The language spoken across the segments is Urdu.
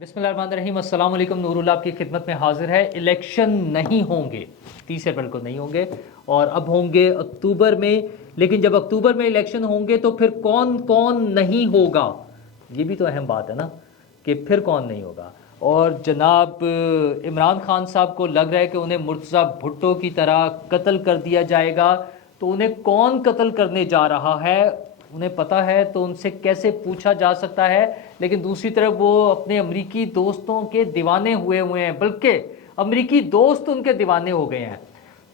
بسم اللہ الرحمن الرحیم، السلام علیکم۔ نور اللہ آپ کی خدمت میں حاضر ہے۔ الیکشن نہیں ہوں گے، 30 اپریل کو نہیں ہوں گے اور اب ہوں گے اکتوبر میں۔ لیکن جب اکتوبر میں الیکشن ہوں گے تو پھر کون کون نہیں ہوگا، یہ بھی تو اہم بات ہے نا کہ پھر کون نہیں ہوگا۔ اور جناب عمران خان صاحب کو لگ رہا ہے کہ انہیں مرتضیٰ بھٹو کی طرح قتل کر دیا جائے گا، تو انہیں کون قتل کرنے جا رہا ہے انہیں پتہ ہے، تو ان سے کیسے پوچھا جا سکتا ہے۔ لیکن دوسری طرف وہ اپنے امریکی دوستوں کے دیوانے ہوئے ہیں، بلکہ امریکی دوست ان کے دیوانے ہو گئے ہیں۔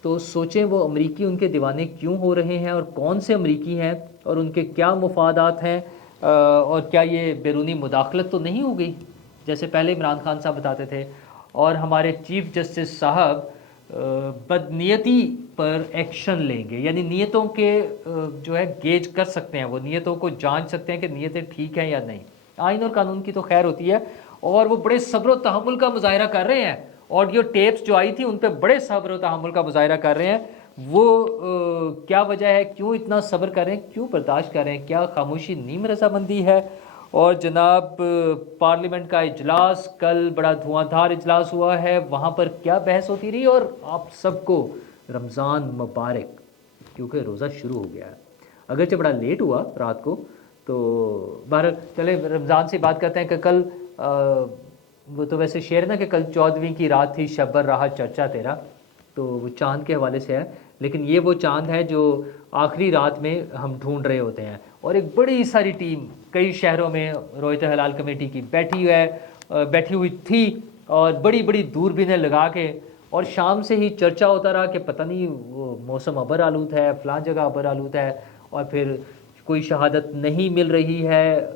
تو سوچیں وہ امریکی ان کے دیوانے کیوں ہو رہے ہیں اور کون سے امریکی ہیں اور ان کے کیا مفادات ہیں، اور کیا یہ بیرونی مداخلت تو نہیں ہو گئی جیسے پہلے عمران خان صاحب بتاتے تھے۔ اور ہمارے چیف جسٹس صاحب بدنیتی پر ایکشن لیں گے، یعنی نیتوں کے جو ہے گیج کر سکتے ہیں، وہ نیتوں کو جانچ سکتے ہیں کہ نیتیں ٹھیک ہیں یا نہیں۔ آئین اور قانون کی تو خیر ہوتی ہے، اور وہ بڑے صبر و تحمل کا مظاہرہ کر رہے ہیں۔ آڈیو ٹیپس جو آئی تھی ان پہ بڑے صبر و تحمل کا مظاہرہ کر رہے ہیں۔ وہ کیا وجہ ہے، کیوں اتنا صبر کر رہے ہیں، کیوں برداشت کر رہے ہیں، کیا خاموشی نیم رضامندی ہے؟ اور جناب پارلیمنٹ کا اجلاس کل بڑا دھواں دھار اجلاس ہوا ہے، وہاں پر کیا بحث ہوتی رہی، اور آپ سب کو رمضان مبارک، کیونکہ روزہ شروع ہو گیا ہے، اگرچہ بڑا لیٹ ہوا رات کو۔ تو بہرحال چلے رمضان سے بات کرتے ہیں کہ کل وہ تو ویسے شعر نا کہ کل 14ویں کی رات تھی، شبر رہا چرچا تیرا، تو وہ چاند کے حوالے سے ہے۔ لیکن یہ وہ چاند ہے جو آخری رات میں ہم ڈھونڈ رہے ہوتے ہیں، اور ایک بڑی ساری ٹیم کئی شہروں میں رویت ہلال کمیٹی کی بیٹھی ہوئی تھی، اور بڑی بڑی دوربینیں لگا کے، اور شام سے ہی چرچا ہوتا رہا کہ پتہ نہیں وہ موسم ابر آلود ہے، فلاں جگہ ابر آلود ہے، اور پھر کوئی شہادت نہیں مل رہی ہے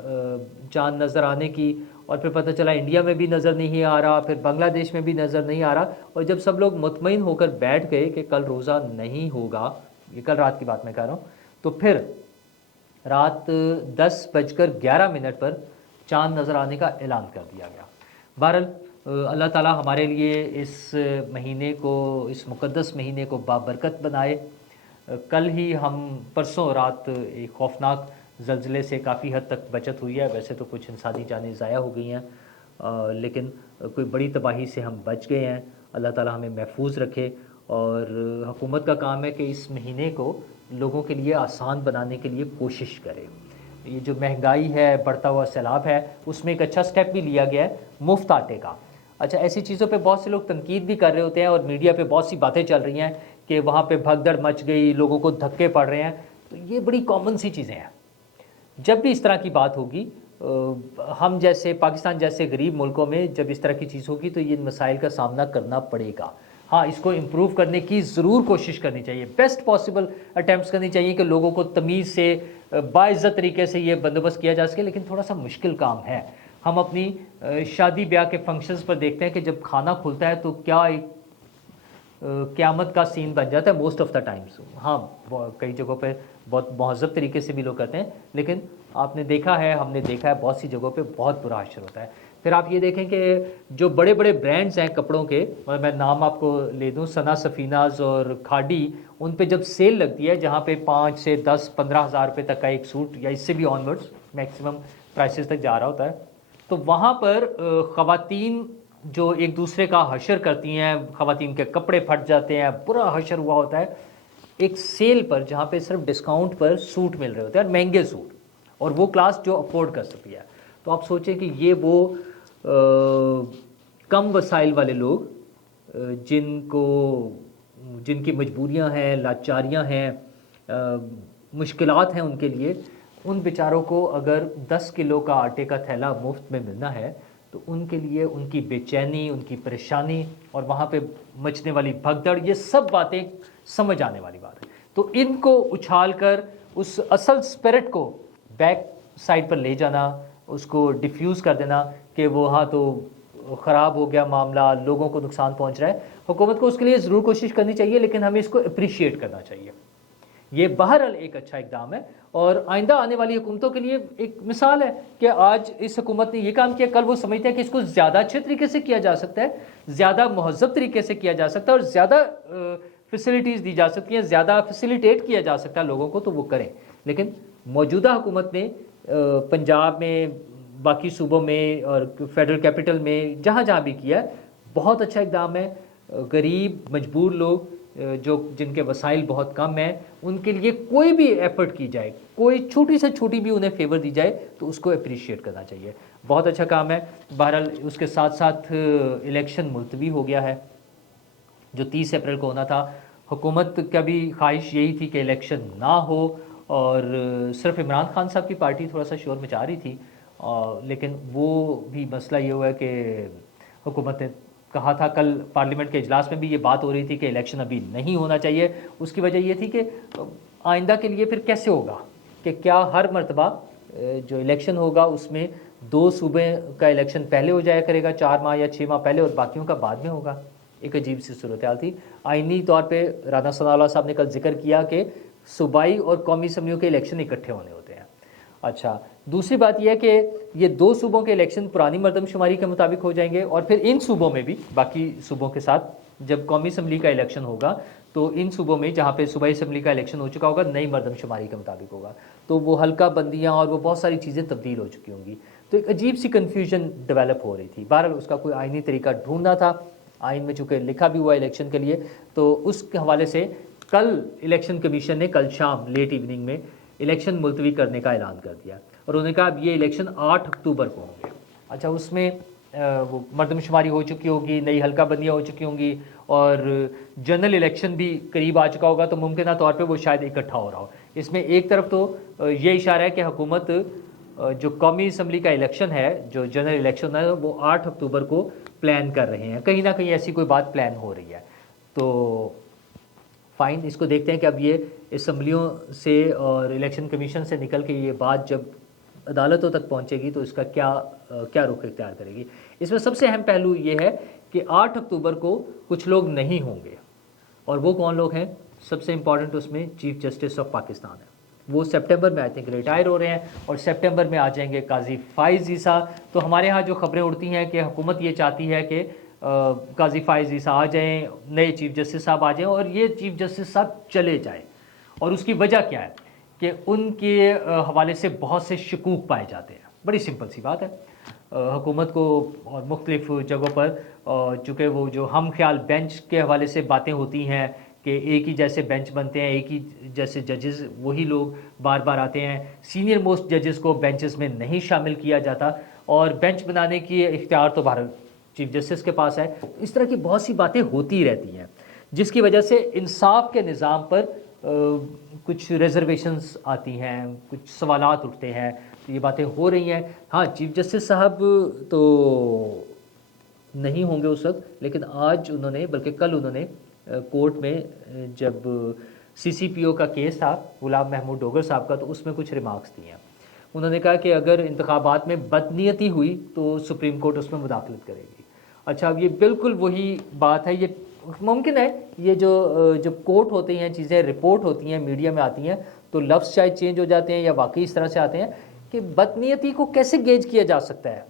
چاند نظر آنے کی، اور پھر پتہ چلا انڈیا میں بھی نظر نہیں آ رہا، پھر بنگلہ دیش میں بھی نظر نہیں آ رہا۔ اور جب سب لوگ مطمئن ہو کر بیٹھ گئے کہ کل روزہ نہیں ہوگا، یہ کل رات کی بات میں کہہ رہا ہوں، تو پھر رات 10:11 پر چاند نظر آنے کا اعلان کر دیا گیا۔ بہرحال اللہ تعالی ہمارے لیے اس مہینے کو، اس مقدس مہینے کو بابرکت بنائے۔ کل ہی پرسوں رات ایک خوفناک زلزلے سے کافی حد تک بچت ہوئی ہے، ویسے تو کچھ انسانی جانیں ضائع ہو گئی ہیں، لیکن کوئی بڑی تباہی سے ہم بچ گئے ہیں۔ اللہ تعالی ہمیں محفوظ رکھے، اور حکومت کا کام ہے کہ اس مہینے کو لوگوں کے لیے آسان بنانے کے لیے کوشش کرے۔ یہ جو مہنگائی ہے، بڑھتا ہوا سیلاب ہے، اس میں ایک اچھا سٹیپ بھی لیا گیا ہے، مفت آٹے کا۔ اچھا، ایسی چیزوں پہ بہت سے لوگ تنقید بھی کر رہے ہوتے ہیں، اور میڈیا پہ بہت سی باتیں چل رہی ہیں کہ وہاں پہ بھگدڑ مچ گئی، لوگوں کو دھکے پڑ رہے ہیں، تو یہ بڑی کامن سی چیزیں ہیں۔ جب بھی اس طرح کی بات ہوگی، ہم جیسے پاکستان جیسے غریب ملکوں میں جب اس طرح کی چیز ہوگی تو یہ مسائل کا سامنا کرنا پڑے گا۔ ہاں، اس کو امپروو کرنے کی ضرور کوشش کرنی چاہیے، بیسٹ پاسبل اٹیمپٹس کرنی چاہیے کہ لوگوں کو تمیز سے باعزت طریقے سے یہ بندوبست کیا جا سکے، لیکن تھوڑا سا مشکل کام ہے۔ ہم اپنی شادی بیاہ کے فنکشنز پر دیکھتے ہیں کہ جب کھانا کھلتا ہے تو کیا ایک قیامت کا سین بن جاتا ہے موسٹ آف دا ٹائمز۔ ہاں، کئی جگہوں پہ بہت مہذب طریقے سے بھی لوگ کرتے ہیں، لیکن آپ نے دیکھا ہے، ہم نے دیکھا ہے بہت سی جگہوں پہ بہت برا حشر ہوتا ہے۔ پھر آپ یہ دیکھیں کہ جو بڑے بڑے برانڈز ہیں کپڑوں کے، اور میں نام آپ کو لے دوں، ثنا سفیناز اور کھاڈی، ان پہ جب سیل لگتی ہے جہاں پہ 5 سے 10 15 ہزار روپے تک کا ایک سوٹ یا اس سے بھی آن ورڈز میکسیمم پرائسز تک جا رہا ہوتا ہے، تو وہاں پر خواتین جو ایک دوسرے کا حشر کرتی ہیں، خواتین کے کپڑے پھٹ جاتے ہیں، برا حشر ہوا ہوتا ہے ایک سیل پر جہاں پہ صرف ڈسکاؤنٹ پر سوٹ مل رہے ہوتے ہیں، اور مہنگے سوٹ، اور وہ کلاس جو افورڈ کر سکتی ہے۔ تو آپ سوچیں کہ یہ وہ کم وسائل والے لوگ جن کی مجبوریاں ہیں، لاچاریاں ہیں، مشکلات ہیں ان کے لیے، ان بیچاروں کو اگر 10 کلو کا آٹے کا تھیلا مفت میں ملنا ہے تو ان کے لیے ان کی بے چینی، ان کی پریشانی، اور وہاں پہ مچنے والی بھگدڑ، یہ سب باتیں سمجھ آنے والی بات ہے۔ تو ان کو اچھال کر اس اصل اسپرٹ کو بیک سائڈ پر لے جانا، اس کو ڈیفیوز کر دینا کہ وہ ہاں تو خراب ہو گیا معاملہ، لوگوں کو نقصان پہنچ رہا ہے، حکومت کو اس کے لیے ضرور کوشش کرنی چاہیے، لیکن ہمیں اس کو اپریشیٹ کرنا چاہیے۔ یہ بہرحال ایک اچھا اقدام ہے، اور آئندہ آنے والی حکومتوں کے لیے ایک مثال ہے کہ آج اس حکومت نے یہ کام کیا، کل وہ سمجھتے ہیں کہ اس کو زیادہ اچھے طریقے سے کیا جا سکتا ہے، زیادہ مہذب طریقے سے کیا جا سکتا ہے، اور زیادہ فیسلٹیز دی جا سکتی ہیں، زیادہ فیسیلیٹیٹ کیا جا سکتا ہے لوگوں کو، تو وہ کریں۔ لیکن موجودہ حکومت نے پنجاب میں باقی صوبوں میں اور فیڈرل کیپٹل میں جہاں جہاں بھی کیا ہے، بہت اچھا اقدام ہے. غریب مجبور لوگ جو جن کے وسائل بہت کم ہیں، ان کے لیے کوئی بھی ایفرٹ کی جائے، کوئی چھوٹی سے چھوٹی بھی انہیں فیور دی جائے تو اس کو اپریشیٹ کرنا چاہیے. بہت اچھا کام ہے. بہرحال اس کے ساتھ ساتھ الیکشن ملتوی ہو گیا ہے جو 30 اپریل کو ہونا تھا. حکومت کا بھی خواہش یہی تھی کہ الیکشن نہ ہو، اور صرف عمران خان صاحب کی پارٹی تھوڑا سا شور مچا رہی تھی، لیکن وہ بھی مسئلہ یہ ہوا ہے کہ حکومت نے کہا تھا، کل پارلیمنٹ کے اجلاس میں بھی یہ بات ہو رہی تھی کہ الیکشن ابھی نہیں ہونا چاہیے. اس کی وجہ یہ تھی کہ آئندہ کے لیے پھر کیسے ہوگا کہ کیا ہر مرتبہ جو الیکشن ہوگا اس میں 2 صوبے کا الیکشن پہلے ہو جایا کرے گا 4 ماہ یا 6 ماہ پہلے، اور باقیوں کا بعد میں ہوگا. ایک عجیب سی صورتحال تھی. آئینی طور پہ رانا ثناء اللہ صاحب نے کل ذکر کیا کہ صوبائی اور قومی اسمبلیوں کے الیکشن اکٹھے ہونے ہوتے ہیں. اچھا، دوسری بات یہ ہے کہ یہ 2 صوبوں کے الیکشن پرانی مردم شماری کے مطابق ہو جائیں گے، اور پھر ان صوبوں میں بھی باقی صوبوں کے ساتھ جب قومی اسمبلی کا الیکشن ہوگا تو ان صوبوں میں جہاں پہ صوبائی اسمبلی کا الیکشن ہو چکا ہوگا نئی مردم شماری کے مطابق ہوگا، تو وہ حلقہ بندیاں اور وہ بہت ساری چیزیں تبدیل ہو چکی ہوں گی. تو ایک عجیب سی کنفیوژن ڈیولپ ہو رہی تھی. بہرحال اس کا کوئی آئینی طریقہ ڈھونڈنا تھا. آئین میں چونکہ لکھا بھی ہوا الیکشن کے لیے، تو اس کے حوالے سے کل الیکشن کمیشن نے کل شام لیٹ ایوننگ میں الیکشن ملتوی کرنے کا اعلان کر دیا، اور انہوں نے کہا اب یہ الیکشن 8 اکتوبر کو ہوں گے. اچھا، اس میں وہ مردم شماری ہو چکی ہوگی، نئی حلقہ بندیاں ہو چکی ہوں گی، اور جنرل الیکشن بھی قریب آ چکا ہوگا، تو ممکنہ طور پہ وہ شاید اکٹھا ہو رہا ہو. اس میں ایک طرف تو یہ اشارہ ہے کہ حکومت جو قومی اسمبلی کا الیکشن ہے، جو جنرل الیکشن ہے، وہ 8 اکتوبر کو پلان کر رہے ہیں. کہیں نہ کہیں ایسی کوئی بات پلان ہو رہی ہے. تو فائن، اس کو دیکھتے ہیں کہ اب یہ اسمبلیوں سے اور الیکشن کمیشن سے نکل کے یہ بات جب عدالتوں تک پہنچے گی تو اس کا کیا رخ اختیار کرے گی. اس میں سب سے اہم پہلو یہ ہے کہ 8 اکتوبر کو کچھ لوگ نہیں ہوں گے، اور وہ کون لوگ ہیں؟ سب سے امپورٹنٹ اس میں چیف جسٹس آف پاکستان ہے. وہ سپٹمبر میں آئی تھنک ریٹائر ہو رہے ہیں، اور سپٹمبر میں آ جائیں گے قاضی فائز عیسیٰ. تو ہمارے ہاں جو خبریں اڑتی ہیں کہ حکومت یہ چاہتی ہے کہ قاضی فائز عیسیٰ آ جائیں، نئے چیف جسٹس صاحب آ جائیں، اور یہ چیف جسٹس صاحب چلے جائیں. اور اس کی وجہ کیا ہے کہ ان کے حوالے سے بہت سے شکوک پائے جاتے ہیں. بڑی سمپل سی بات ہے. حکومت کو اور مختلف جگہوں پر چونکہ وہ جو ہم خیال بینچ کے حوالے سے باتیں ہوتی ہیں کہ ایک ہی جیسے بینچ بنتے ہیں، ایک ہی جیسے ججز وہی لوگ بار بار آتے ہیں، سینئر موسٹ ججز کو بینچز میں نہیں شامل کیا جاتا، اور بینچ بنانے کی اختیار تو بھارت چیف جسٹس کے پاس ہے. اس طرح کی بہت سی باتیں ہوتی رہتی ہیں جس کی وجہ سے انصاف کے نظام پر کچھ ریزرویشنز آتی ہیں، کچھ سوالات اٹھتے ہیں. یہ باتیں ہو رہی ہیں. ہاں، چیف جسٹس صاحب تو نہیں ہوں گے اس وقت، لیکن آج انہوں نے، بلکہ کل انہوں نے کورٹ میں جب سی سی پی او کا کیس تھا غلام محمود ڈوگر صاحب کا، تو اس میں کچھ ریمارکس دیے ہیں. انہوں نے کہا کہ اگر انتخابات میں بدنیتی ہوئی تو سپریم کورٹ اس میں مداخلت کرے گی. اچھا، اب یہ بالکل وہی بات ہے. یہ ممکن ہے یہ جب کورٹ ہوتے ہیں، چیزیں رپورٹ ہوتی ہیں، میڈیا میں آتی ہیں، تو لفظ شاید چینج ہو جاتے ہیں یا واقعی اس طرح سے آتے ہیں کہ بدنیتی کو کیسے گیج کیا جا سکتا ہے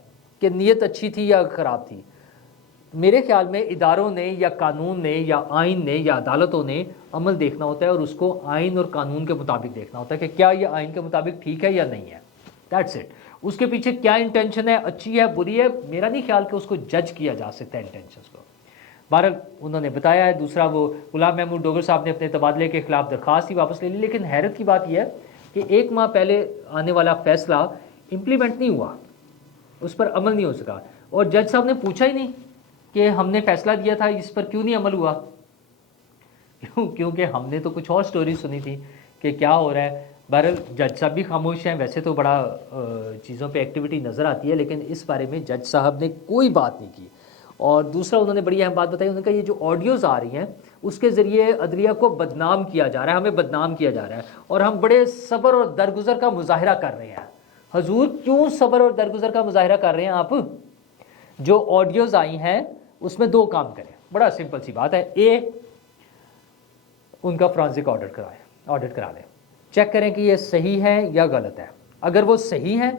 کہ نیت اچھی تھی یا خراب تھی. میرے خیال میں اداروں نے یا قانون نے یا آئین نے یا عدالتوں نے عمل دیکھنا ہوتا ہے، اور اس کو آئین اور قانون کے مطابق دیکھنا ہوتا ہے کہ کیا یہ آئین کے مطابق ٹھیک ہے یا نہیں ہے. That's it. اس کے پیچھے کیا انٹینشن ہے، اچھی ہے بری ہے، میرا نہیں خیال کہ اس کو جج کیا جا سکتا ہے انٹینشنز کو. بہرحال انہوں نے بتایا ہے. دوسرا، وہ غلام محمود ڈوگر صاحب نے اپنے تبادلے کے خلاف درخواست ہی واپس لے لی، لیکن حیرت کی بات یہ ہے کہ 1 ماہ پہلے آنے والا فیصلہ امپلیمنٹ نہیں ہوا، اس پر عمل نہیں ہو سکا، اور جج صاحب نے پوچھا ہی نہیں کہ ہم نے فیصلہ دیا تھا اس پر کیوں نہیں عمل ہوا. کیونکہ ہم نے تو کچھ اور سٹوری سنی تھی کہ کیا ہو رہا ہے. بہرحال جج صاحب بھی خاموش ہیں. ویسے تو بڑا چیزوں پہ ایکٹیویٹی نظر آتی ہے، لیکن اس بارے میں جج صاحب نے کوئی بات نہیں کی. اور دوسرا، انہوں نے بڑی اہم بات بتائی. انہوں نے کہا یہ جو آڈیوز آ رہی ہیں اس کے ذریعے عدلیہ کو بدنام کیا جا رہا ہے، ہمیں بدنام کیا جا رہا ہے، اور ہم بڑے صبر اور درگزر کا مظاہرہ کر رہے ہیں. حضور، کیوں صبر اور درگزر کا مظاہرہ کر رہے ہیں آپ؟ جو آڈیوز آئی ہیں اس میں 2 کام کریں. بڑا سمپل سی بات ہے. ان کا فرانزک آڈٹ کرا لیں، چیک کریں کہ یہ صحیح ہے یا غلط ہے. اگر وہ صحیح ہے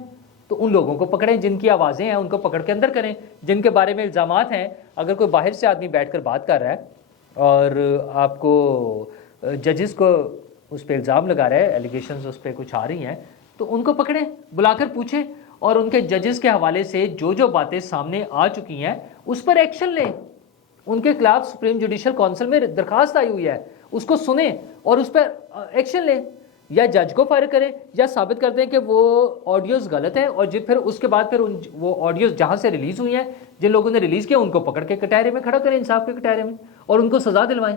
تو ان لوگوں کو پکڑیں جن کی آوازیں ہیں، ان کو پکڑ کے اندر کریں. جن کے بارے میں الزامات ہیں، اگر کوئی باہر سے آدمی بیٹھ کر بات کر رہا ہے اور آپ کو ججز کو اس پہ الزام لگا رہا ہے، ایلیگیشنز اس پہ کچھ آ رہی ہیں، تو ان کو پکڑیں، بلا کر پوچھیں. اور ان کے ججز کے حوالے سے جو باتیں سامنے آ چکی ہیں اس پر ایکشن لیں. ان کے خلاف سپریم جوڈیشل کونسل میں درخواست آئی ہوئی ہے, اس کو سنیں اور اس پر ایکشن لیں. یا جج کو فائر کریں یا ثابت کر دیں کہ وہ آڈیوز غلط ہیں, اور پھر اس کے بعد پھر وہ آڈیوز جہاں سے ریلیز ہوئی ہیں, جن لوگوں نے ریلیز کیا ان کو پکڑ کے کٹہرے میں کھڑا کریں, انصاف کے کٹہرے میں, اور ان کو سزا دلوائیں.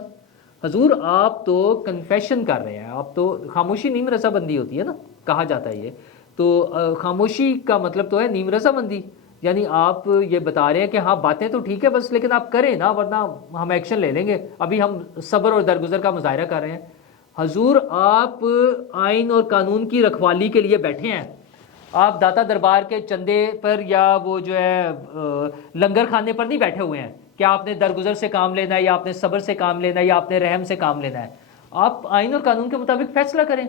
حضور آپ تو کنفیشن کر رہے ہیں, آپ تو خاموشی نیم رضا بندی ہوتی ہے نا, کہا جاتا ہے یہ تو خاموشی کا مطلب تو ہے نیم رضا بندی, یعنی آپ یہ بتا رہے ہیں کہ ہاں باتیں تو ٹھیک ہے بس لیکن آپ کریں نا, ورنہ ہم ایکشن لے لیں گے, ابھی ہم صبر اور درگزر کا مظاہرہ کر رہے ہیں. حضور آپ آئین اور قانون کی رکھوالی کے لیے بیٹھے ہیں, آپ داتا دربار کے چندے پر یا وہ جو ہے لنگر کھانے پر نہیں بیٹھے ہوئے ہیں کہ آپ نے درگزر سے کام لینا ہے یا آپ نے صبر سے کام لینا ہے یا آپ نے رحم سے کام لینا ہے. آپ آئین اور قانون کے مطابق فیصلہ کریں.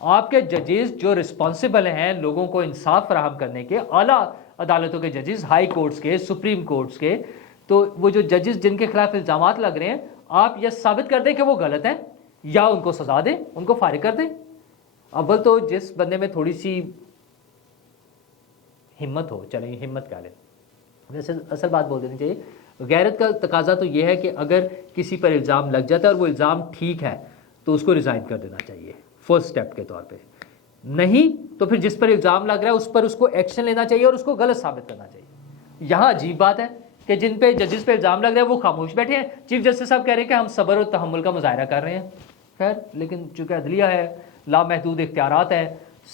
آپ کے ججز جو رسپانسبل ہیں لوگوں کو انصاف فراہم کرنے کے, اعلیٰ عدالتوں کے ججز, ہائی کورٹس کے, سپریم کورٹس کے, تو وہ جو ججز جن کے خلاف الزامات لگ رہے ہیں آپ یہ ثابت کر دیں کہ وہ غلط ہیں یا ان کو سزا دیں, ان کو فارغ کر دیں. اول تو جس بندے میں تھوڑی سی ہمت ہو, چلیں ہمت کیا لیں, ویسے اصل بات بول دینی چاہیے. غیرت کا تقاضا تو یہ ہے کہ اگر کسی پر الزام لگ جاتا ہے اور وہ الزام ٹھیک ہے تو اس کو ریزائن کر دینا چاہیے فرسٹ سٹیپ کے طور پہ, نہیں تو پھر جس پر الزام لگ رہا ہے اس پر اس کو ایکشن لینا چاہیے اور اس کو غلط ثابت کرنا چاہیے. یہاں عجیب بات ہے کہ جن پہ ججز پہ الزام لگ رہا ہے وہ خاموش بیٹھے ہیں. چیف جسٹس صاحب کہہ رہے ہیں کہ ہم صبر اور تحمل کا مظاہرہ کر رہے ہیں. خیر, لیکن چونکہ عدلیہ ہے, لامحدود اختیارات ہیں,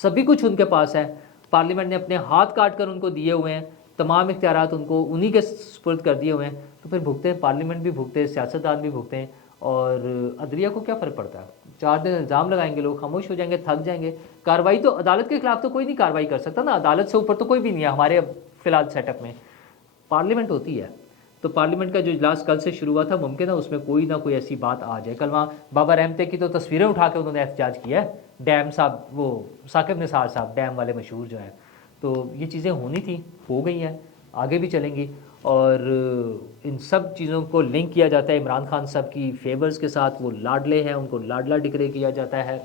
سبھی کچھ ان کے پاس ہے, پارلیمنٹ نے اپنے ہاتھ کاٹ کر ان کو دیے ہوئے ہیں, تمام اختیارات ان کو انہی کے سپرد کر دیے ہوئے ہیں, تو پھر بھگتے ہیں, پارلیمنٹ بھی بھگتے ہیں, سیاستدان بھی بھگتے ہیں, اور عدلیہ کو کیا فرق پڑتا ہے. 4 دن الزام لگائیں گے, لوگ خاموش ہو جائیں گے, تھک جائیں گے. کاروائی تو عدالت کے خلاف تو کوئی نہیں کاروائی کر سکتا نا, عدالت سے اوپر تو کوئی بھی نہیں ہے ہمارے فی الحال سیٹ اپ میں, پارلیمنٹ ہوتی ہے. تو پارلیمنٹ کا جو اجلاس کل سے شروع ہوا تھا, ممکن ہے اس میں کوئی نہ کوئی ایسی بات آ جائے. کل وہاں بابا رحمتے کی تو تصویریں اٹھا کے انہوں نے احتجاج کیا ہے, ڈیم صاحب, وہ ثاقب نثار صاحب ڈیم والے مشہور جو ہیں, تو یہ چیزیں ہونی تھیں, ہو گئی ہیں, آگے بھی چلیں گی. اور ان سب چیزوں کو لنک کیا جاتا ہے عمران خان صاحب کی فیورز کے ساتھ. وہ لاڈلے ہیں, ان کو لاڈلا ڈکلیئر کیا جاتا ہے.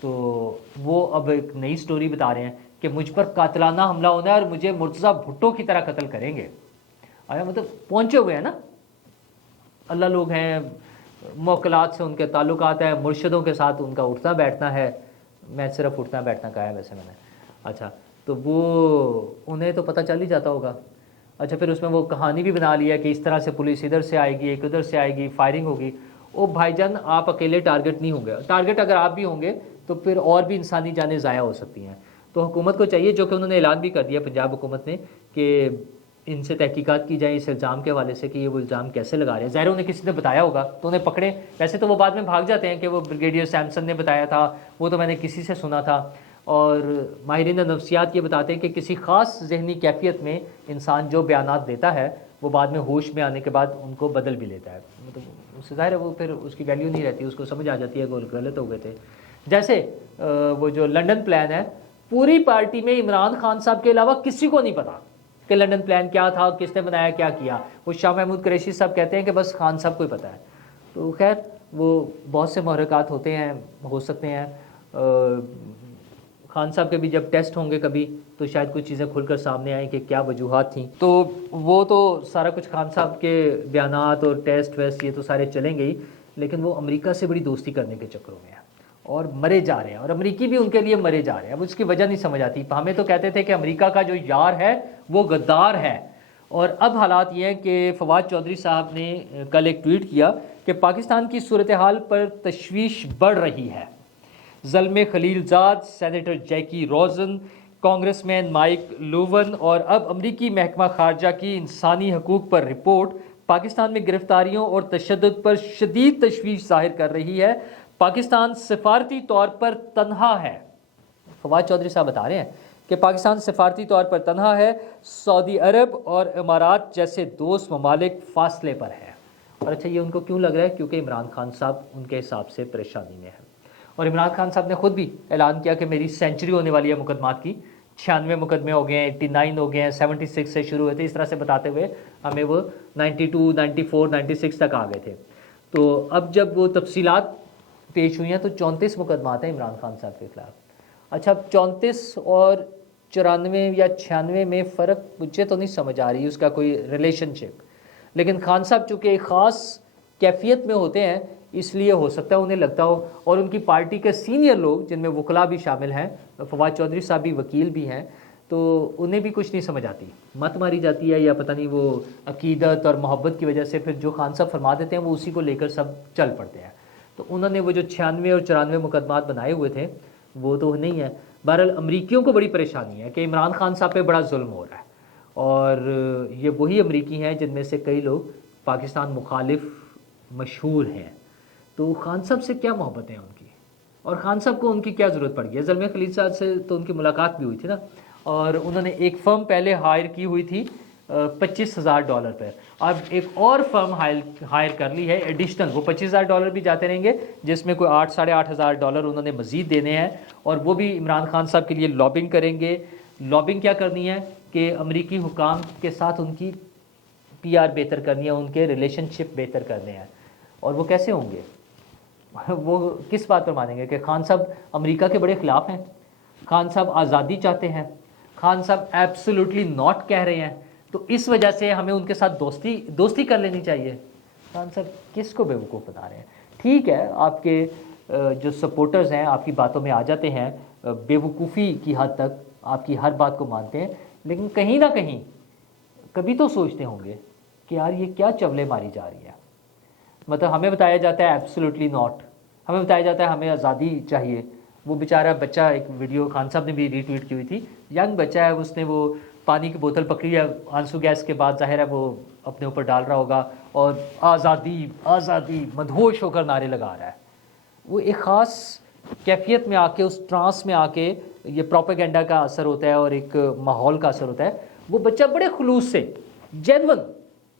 تو وہ اب ایک نئی سٹوری بتا رہے ہیں کہ مجھ پر قاتلانہ حملہ ہونا ہے اور مجھے مرتضیٰ بھٹو کی طرح قتل کریں گے. آیا مطلب پہنچے ہوئے ہیں نا, اللہ لوگ ہیں, موکلات سے ان کے تعلقات ہیں, مرشدوں کے ساتھ ان کا اٹھنا بیٹھنا ہے. میں صرف اٹھنا بیٹھنا کہا ہے ویسے میں نے, اچھا تو وہ انہیں تو پتہ چل ہی جاتا ہوگا. اچھا پھر اس میں وہ کہانی بھی بنا لی ہے کہ اس طرح سے پولیس ادھر سے آئے گی, ایک ادھر سے آئے گی, فائرنگ ہوگی. او بھائی جان, آپ اکیلے ٹارگٹ نہیں ہوں گے, ٹارگٹ اگر آپ بھی ہوں گے تو پھر اور بھی انسانی جانیں ضائع ہو سکتی ہیں. تو حکومت کو چاہیے, جو کہ انہوں نے اعلان بھی کر دیا پنجاب حکومت نے, کہ ان سے تحقیقات کی جائیں اس الزام کے حوالے سے کہ یہ وہ الزام کیسے لگا رہے ہیں. ظاہر انہیں کسی نے بتایا ہوگا تو انہیں پکڑیں. ویسے تو وہ بعد میں بھاگ جاتے ہیں کہ وہ بریگیڈیئر سیمسن نے بتایا تھا, وہ تو میں نے کسی سے سنا تھا. اور ماہرین نفسیات یہ بتاتے ہیں کہ کسی خاص ذہنی کیفیت میں انسان جو بیانات دیتا ہے وہ بعد میں ہوش میں آنے کے بعد ان کو بدل بھی لیتا ہے. مطلب اس سے ظاہر ہے وہ پھر اس کی ویلیو نہیں رہتی, اس کو سمجھ آ جاتی ہے کہ وہ غلط ہو گئے تھے. جیسے وہ جو لنڈن پلان ہے, پوری پارٹی میں عمران خان صاحب کے علاوہ کسی کو نہیں پتا کہ لنڈن پلان کیا تھا, کس نے بنایا, کیا کیا. وہ شاہ محمود قریشی صاحب کہتے ہیں کہ بس خان صاحب کو ہی پتہ ہے. تو خیر وہ بہت سے محرکات ہوتے ہیں, ہو سکتے ہیں. خان صاحب کے بھی جب ٹیسٹ ہوں گے کبھی تو شاید کچھ چیزیں کھل کر سامنے آئیں کہ کیا وجوہات تھیں. تو وہ تو سارا کچھ خان صاحب کے بیانات اور ٹیسٹ ویسٹ یہ تو سارے چلیں گے ہی, لیکن وہ امریکہ سے بڑی دوستی کرنے کے چکروں میں ہیں اور مرے جا رہے ہیں, اور امریکی بھی ان کے لیے مرے جا رہے ہیں. اب اس کی وجہ نہیں سمجھ آتی. ہمیں تو کہتے تھے کہ امریکہ کا جو یار ہے وہ غدار ہے, اور اب حالات یہ ہیں کہ فواد چودھری صاحب نے کل ایک ٹویٹ کیا کہ پاکستان کی صورتحال پر تشویش بڑھ رہی ہے. زلمے خلیل زاد, سینیٹر جیکی روزن, کانگریس مین مائک لوون اور اب امریکی محکمہ خارجہ کی انسانی حقوق پر رپورٹ پاکستان میں گرفتاریوں اور تشدد پر شدید تشویش ظاہر کر رہی ہے. پاکستان سفارتی طور پر تنہا ہے. فواد چودھری صاحب بتا رہے ہیں کہ پاکستان سفارتی طور پر تنہا ہے, سعودی عرب اور امارات جیسے دوست ممالک فاصلے پر ہیں. اور اچھا یہ ان کو کیوں لگ رہا ہے؟ کیونکہ عمران خان صاحب ان کے حساب سے پریشانی میں ہے. اور عمران خان صاحب نے خود بھی اعلان کیا کہ میری سینچری ہونے والی ہے مقدمات کی. 96 مقدمے ہو گئے ہیں, 89 ہو گئے ہیں, 76 سے شروع ہوئے تھے, اس طرح سے بتاتے ہوئے ہمیں وہ 92, 94, 96 تک آ گئے تھے. تو اب جب وہ تفصیلات پیش ہوئی ہیں تو 34 مقدمات ہیں عمران خان صاحب کے خلاف. اچھا 34 اور 94 یا 96 میں فرق مجھے تو نہیں سمجھ آ رہی اس کا کوئی ریلیشن شپ، لیکن خان صاحب چونکہ ایک خاص کیفیت میں ہوتے ہیں اس لیے ہو سکتا ہے انہیں لگتا ہو، اور ان کی پارٹی کے سینئر لوگ جن میں وکلا بھی شامل ہیں، فواد چودھری صاحب بھی وکیل بھی ہیں، تو انہیں بھی کچھ نہیں سمجھ آتی، مت ماری جاتی ہے یا پتہ نہیں وہ عقیدت اور محبت کی وجہ سے پھر جو خان صاحب فرما دیتے ہیں وہ اسی کو لے کر سب چل پڑتے ہیں۔ تو انہوں نے وہ جو 96 اور 94 مقدمات بنائے ہوئے تھے وہ تو نہیں ہے۔ بہرحال امریکیوں کو بڑی پریشانی ہے کہ عمران خان صاحب پہ بڑا ظلم ہو رہا ہے، اور یہ وہی امریکی ہیں جن میں سے کئی لوگ پاکستان مخالف مشہور ہیں۔ تو خان صاحب سے کیا محبت ہے ان کی، اور خان صاحب کو ان کی کیا ضرورت پڑ گئی ہے؟ زلمے خلیل صاحب سے تو ان کی ملاقات بھی ہوئی تھی نا، اور انہوں نے ایک فرم پہلے ہائر کی ہوئی تھی $25,000 پر، اب ایک اور فرم ہائر کر لی ہے ایڈیشنل، وہ $25,000 بھی جاتے رہیں گے جس میں کوئی $8,500 انہوں نے مزید دینے ہیں، اور وہ بھی عمران خان صاحب کے لیے لابنگ کریں گے۔ لابنگ کیا کرنی ہے کہ امریکی حکام کے ساتھ ان کی پی آر بہتر کرنی ہے، ان کے ریلیشن شپ بہتر کرنے ہیں، اور وہ کیسے ہوں گے؟ وہ کس بات پر مانیں گے کہ خان صاحب امریکہ کے بڑے خلاف ہیں، خان صاحب آزادی چاہتے ہیں، خان صاحب ایبسولوٹلی ناٹ کہہ رہے ہیں، تو اس وجہ سے ہمیں ان کے ساتھ دوستی کر لینی چاہیے؟ خان صاحب کس کو بیوقوف بتا رہے ہیں؟ ٹھیک ہے آپ کے جو سپورٹرز ہیں آپ کی باتوں میں آ جاتے ہیں، بیوقوفی کی حد تک آپ کی ہر بات کو مانتے ہیں، لیکن کہیں نہ کہیں کبھی تو سوچتے ہوں گے کہ یار یہ کیا چولے ماری جا رہی ہے۔ مطلب ہمیں بتایا جاتا ہے ایبسولوٹلی ناٹ، ہمیں بتایا جاتا ہے ہمیں آزادی چاہیے، وہ بیچارہ بچہ، ایک ویڈیو خان صاحب نے بھی ری ٹویٹ کی ہوئی تھی، ینگ بچہ ہے، اس نے وہ پانی کی بوتل پکڑی ہے آنسو گیس کے بعد، ظاہر ہے وہ اپنے اوپر ڈال رہا ہوگا، اور آزادی آزادی مدہوش ہو کر نعرے لگا رہا ہے۔ وہ ایک خاص کیفیت میں آ کے، اس ٹرانس میں آ کے، یہ پروپیگنڈا کا اثر ہوتا ہے اور ایک ماحول کا اثر ہوتا ہے۔ وہ بچہ بڑے خلوص سے جینون،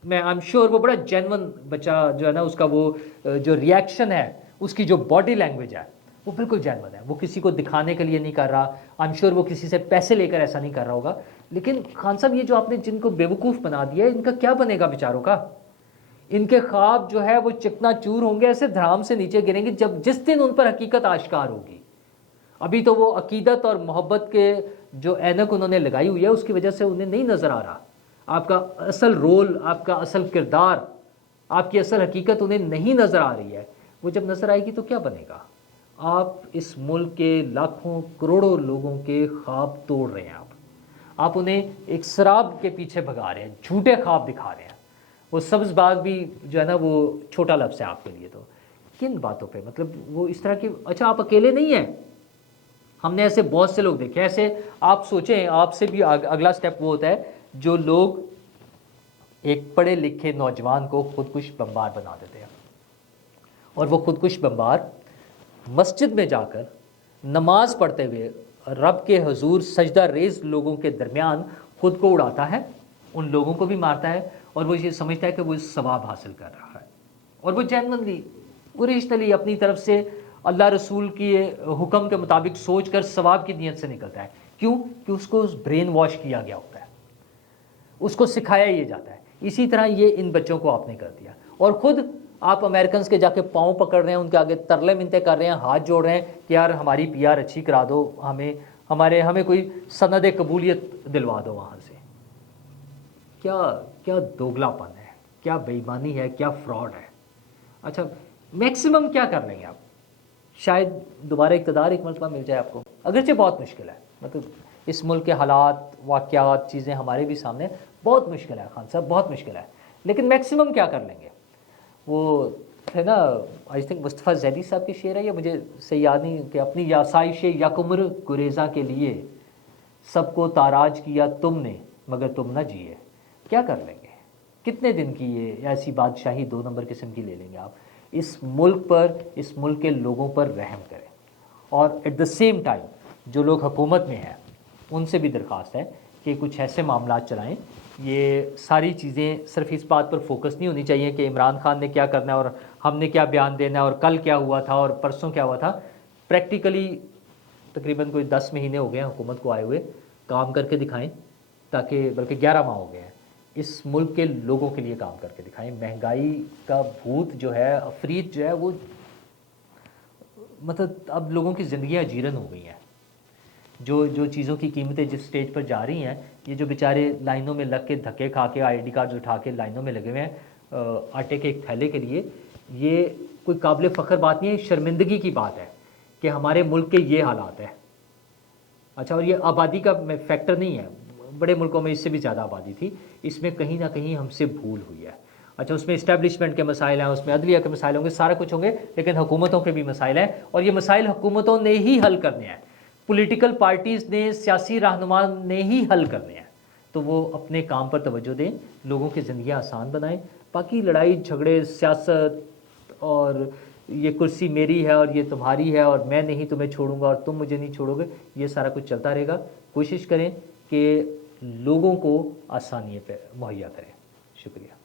میں آئی ایم شیور وہ بڑا جینون بچہ جو ہے نا، اس کا وہ جو ریئیکشن ہے، اس کی جو باڈی لینگویج ہے وہ بالکل جینون ہے، وہ کسی کو دکھانے کے لیے نہیں کر رہا، آئی ایم شیور وہ کسی سے پیسے لے کر ایسا نہیں کر رہا ہوگا۔ لیکن خان صاحب یہ جو آپ نے جن کو بیوقوف بنا دیا ہے، ان کا کیا بنے گا بیچاروں کا؟ ان کے خواب جو ہے وہ چکنا چور ہوں گے، ایسے دھڑام سے نیچے گریں گے جس دن ان پر حقیقت آشکار ہوگی۔ ابھی تو وہ عقیدت اور محبت کے جو اینک انہوں نے لگائی ہوئی ہے اس کی وجہ سے انہیں نہیں نظر آ رہا، آپ کا اصل رول، آپ کا اصل کردار، آپ کی اصل حقیقت انہیں نہیں نظر آ رہی ہے۔ وہ جب نظر آئے گی تو کیا بنے گا؟ آپ اس ملک کے لاکھوں کروڑوں لوگوں کے خواب توڑ رہے ہیں، آپ انہیں ایک سراب کے پیچھے بھگا رہے ہیں، جھوٹے خواب دکھا رہے ہیں۔ وہ سبز باغ بھی جو ہے نا وہ چھوٹا لفظ ہے آپ کے لیے، تو کن باتوں پہ مطلب وہ اس طرح کی، اچھا آپ اکیلے نہیں ہیں، ہم نے ایسے بہت سے لوگ دیکھے ایسے۔ آپ سوچیں آپ سے بھی اگلا سٹیپ وہ ہوتا ہے جو لوگ ایک پڑھے لکھے نوجوان کو خودکش بمبار بنا دیتے ہیں، اور وہ خودکش بمبار مسجد میں جا کر نماز پڑھتے ہوئے رب کے حضور سجدہ ریز لوگوں کے درمیان خود کو اڑاتا ہے، ان لوگوں کو بھی مارتا ہے، اور وہ یہ سمجھتا ہے کہ وہ ثواب حاصل کر رہا ہے، اور وہ جینونلی اوریجنلی اپنی طرف سے اللہ رسول کی حکم کے مطابق سوچ کر ثواب کی نیت سے نکلتا ہے۔ کیوں؟ کہ اس کو برین واش کیا گیا ہوتا ہے، اس کو سکھایا یہ جاتا ہے۔ اسی طرح یہ ان بچوں کو آپ نے کر دیا، اور خود آپ امریکنز کے جا کے پاؤں پکڑ رہے ہیں، ان کے آگے ترلے منتیں کر رہے ہیں، ہاتھ جوڑ رہے ہیں کہ یار ہماری پی آر اچھی کرا دو، ہمیں کوئی سند قبولیت دلوا دو وہاں سے۔ کیا دوگلا پن ہے، کیا بے ایمانی ہے، کیا فراڈ ہے۔ اچھا میکسیمم کیا کر لیں گے آپ؟ شاید دوبارہ اقتدار ایک مرتبہ مل جائے آپ کو، اگرچہ بہت مشکل ہے، مطلب اس ملک کے حالات، واقعات، چیزیں ہمارے بھی سامنے، بہت مشکل ہے خان صاحب، بہت مشکل ہے، لیکن میکسیمم کیا کر لیں گے؟ وہ ہے نا، آئی تھنک مصطفیٰ زیدی صاحب کی شعر ہے، یا مجھے صحیح یاد نہیں، کہ اپنی یاسائش یکمر گریزاں کے لیے سب کو تاراج کیا تم نے مگر تم نہ جیے۔ کیا کر لیں گے؟ کتنے دن کی یہ ایسی بادشاہی 2 نمبر قسم کی لے لیں گے آپ؟ اس ملک پر، اس ملک کے لوگوں پر رحم کریں، اور ایٹ دا سیم ٹائم جو لوگ حکومت میں ہیں ان سے بھی درخواست ہے کہ کچھ ایسے معاملات چلائیں۔ یہ ساری چیزیں صرف اس بات پر فوکس نہیں ہونی چاہیے کہ عمران خان نے کیا کرنا ہے اور ہم نے کیا بیان دینا ہے اور کل کیا ہوا تھا اور پرسوں کیا ہوا تھا۔ پریکٹیکلی تقریباً کوئی 10 مہینے ہو گئے ہیں حکومت کو آئے ہوئے، کام کر کے دکھائیں، تاکہ بلکہ 11 ماہ ہو گئے ہیں، اس ملک کے لوگوں کے لیے کام کر کے دکھائیں۔ مہنگائی کا بھوت جو ہے، افریت جو ہے، وہ مطلب اب لوگوں کی زندگیاں جیرن ہو گئی ہیں۔ جو چیزوں کی قیمتیں جس سٹیج پر جا رہی ہیں، یہ جو بیچارے لائنوں میں لگ کے دھکے کھا کے آئی ڈی کارڈز اٹھا کے لائنوں میں لگے ہوئے ہیں آٹے کے ایک تھیلے کے لیے، یہ کوئی قابل فخر بات نہیں ہے، شرمندگی کی بات ہے کہ ہمارے ملک کے یہ حالات ہیں۔ اچھا، اور یہ آبادی کا فیکٹر نہیں ہے، بڑے ملکوں میں اس سے بھی زیادہ آبادی تھی، اس میں کہیں نہ کہیں ہم سے بھول ہوئی ہے۔ اچھا، اس میں اسٹیبلشمنٹ کے مسائل ہیں، اس میں عدلیہ کے مسائل ہوں گے، سارا کچھ ہوں گے، لیکن حکومتوں کے بھی مسائل ہیں، اور یہ مسائل حکومتوں نے ہی حل کرنے ہیں، پولیٹیکل پارٹیز نے، سیاسی رہنما نے ہی حل کرنے ہیں۔ تو وہ اپنے کام پر توجہ دیں، لوگوں کی زندگیاں آسان بنائیں، باقی لڑائی جھگڑے، سیاست اور یہ کرسی میری ہے اور یہ تمہاری ہے اور میں نہیں تمہیں چھوڑوں گا اور تم مجھے نہیں چھوڑو گے، یہ سارا کچھ چلتا رہے گا۔ کوشش کریں کہ لوگوں کو آسانیاں مہیا کریں۔ شکریہ۔